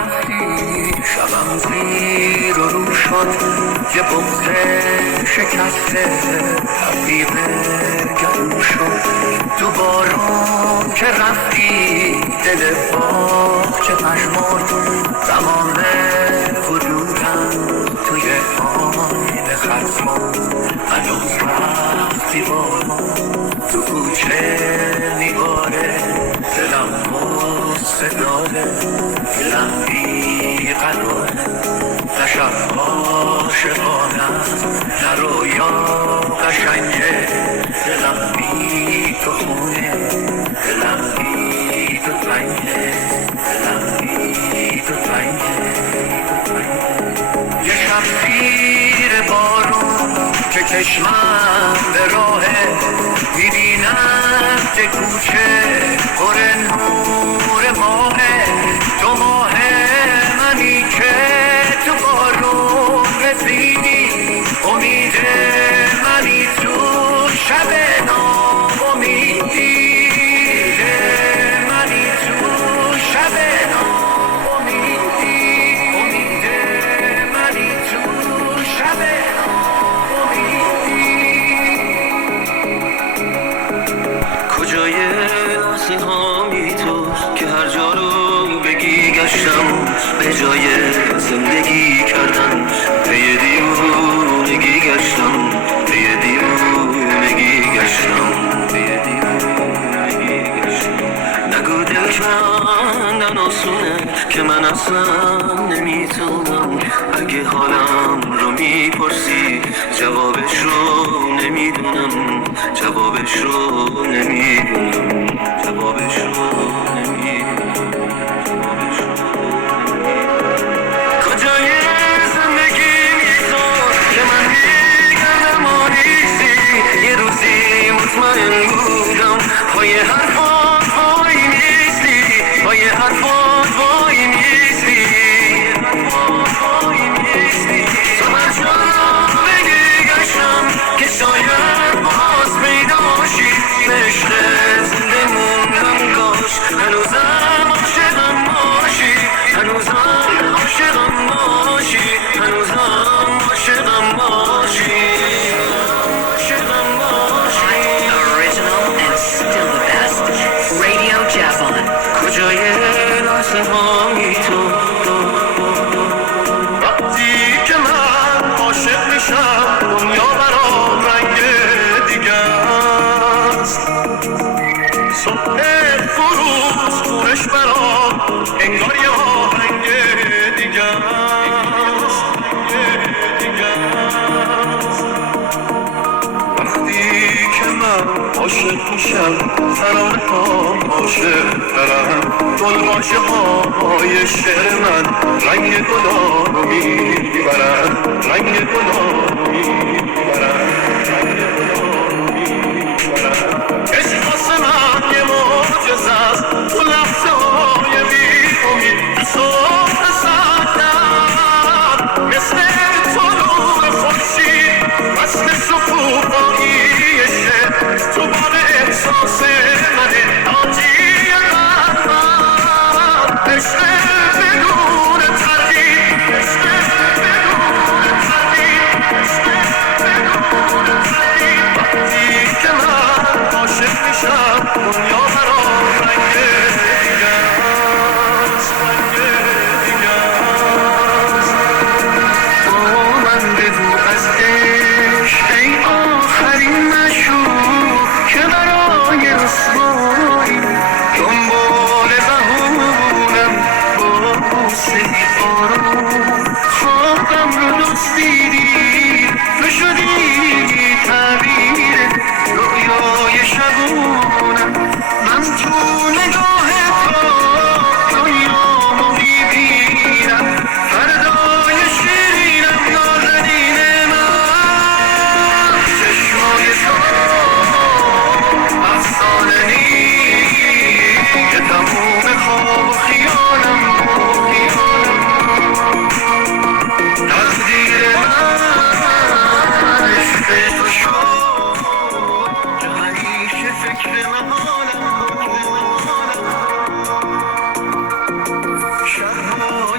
رفتی شبم زیر و رو شد یه بغض شکسته رفیق گلو شد تو بارون که رفتی دل باغ چه پشمرد زمان وجودم توی آینه خط هنوز رفتی بارون تو کوچه میباره دلم غصه داره دلم بیقراره نه شب عاشقانه نه رویا قشنگه دلم بی تو خونه دلم بی تو تنگه دلم بی تو تنگه یه شب زیر بارون که چشمم به راهه میبینم که کوچه پر نور ماهه تو ماه منی که تو بارون رسیدی امید منی تو شب ناامیدی منی تو شب ناامیدی امید منی تو شب کجای نصیحامی تو که هر جا رو بگی گشتم به جای زندگی کردن پی دیوونگی گشتم پی دیوونگی گشتم پی دیوونگی گشتم نگو دل کندن آسونه که من اصلا نمیتونم اگه حالم رو میپرسی جوابش رو نمیدونم جوابش رو نمیدونم جوابش رو نمیدونم کجای زندگی میتون که من دیگرم آنیستی یه روزی مطمئن بودم پای حرفات وای میستی پای حرفات وای میستی تو من جا بگی گشتم که شاید باز پیداشی به عشق زنده موندم کاش هنوزم عاشقم باشی هنوزم عاشقم باشی هنوزم عاشقم باشی عاشقم باشی Original and still the best. Radio Javon. کجای نصیحامی تو وقتی که من عاشق میشم دنیا برام رنگ دیگه است صبح فروز نورش برام انگار یه آهنگ دیگه است وقتی که من عاشق میشم ترانه ها عاشق دارم گل باشه های شعر من رنگ گلا رو میبرن رنگ گلا رو میبرن رنگ گلا رو میبرن عشق واسه من یه معجزه است تو لحظه های بی امید تو صبح سردم مثل طلوع خورشید مثل شکوفایی شعر تو بار احساس منه آجی قلبم عشق بدون تردید عشق بدون تردید عشق بدون تردید وقتی که من عاشق میشم دنیا برام رنگ دیگه است رنگ دیگه است با من بگو از عشق ای آخرین مشروع که برای رسوایی دنبال بهونم با بوسه بارون خوابم رو دزدیدی تو شدی تعبیر رویای شبونم من تو نگاه تو دنیامو میبینم فردای شیرینم نازنین من چشمای تو افسانه نیست که تموم خواب و خیالم تقدیر من عشق تو شد که همیشه فکر محالم شب